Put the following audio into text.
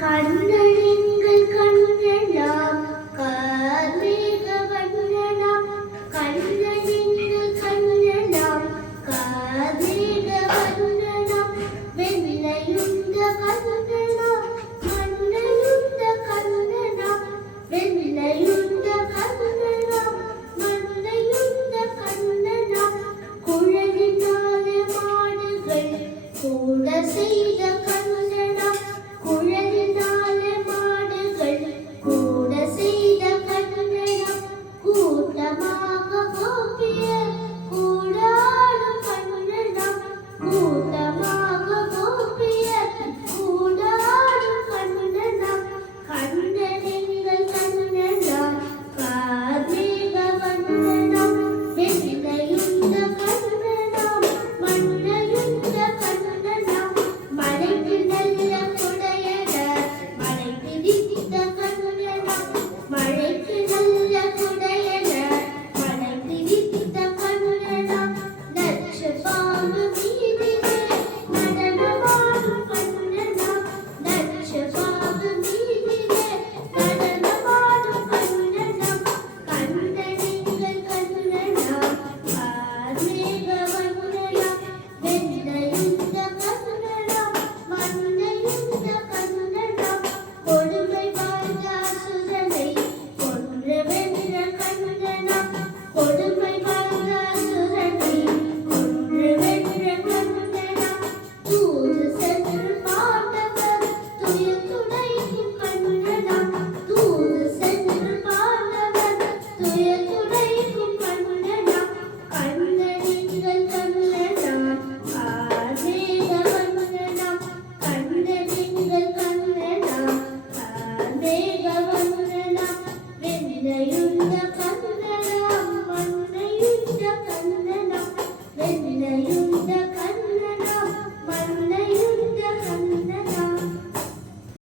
கண்ணனிங்கள் கண்ணனாம் கார்மேக வண்ணனாம் கண்ணனிங்கள் கண்ணனாம் கார்மேக வண்ணனாம் வெண்ணையுண்ட கண்ணனாம் மண்ணையுண்ட கண்ணனாம் வெண்ணையுண்ட கண்ணனாம் மண்ணையுண்ட கண்ணனாம் குழலினாலே மாடுகள் கூட செய்த கண்ணனாம் குழலினாலே மாடுகள் கூட செய்த கண்ணனாம் கூட்டமாக கோபிய கூடாடும் கண்ணனாம் கூட்டமாக கோபிய கூடாடும் கண்ணனாம் கண்ணனெங்கள் கண்ணனாம் கார்மேக வண்ணனாம் வெண்ணையுண்ட கண்ணனாம் மண்ணையுண்ட கண்ணனாம் மலைக்கு நல்ல குடையட மலை பிடித்த கண்ணனாம் மழைக்கு நல்ல குடையட மலை பிடித்த கண்ணனாம் நச்சு பாம்பு மீதிலே நடனமாடும் கண்ணனாம் நச்சு பாம்பு மீதிலே நடனமாடும் கண்ணனாம் கண்ணனெங்கள் கண்ணனாம் கார்மேக வண்ணனாம் வெண்ணையுண்ட கண்ணனாம் மண்ணையுண்ட கண்ணனாம் கொடுமை வாழ்ந்த அசுரனை கொன்று வென்ற கண்ணனாம் கொடுமை வாழ்ந்த அசுரனை கொன்று வென்ற கண்ணனாம் தூது சென்று பாண்டவர் துயர் துடைக்கும் கண்ணனாம் தூது சென்று பாண்டவர் துயர் துடைக்கும் கண்ணனாம் கண்ணனெங்கள் கண்ணனாம் கார்மேக வண்ணனாம் கண்ணனெங்கள் கண்ணனாம் கார்மேக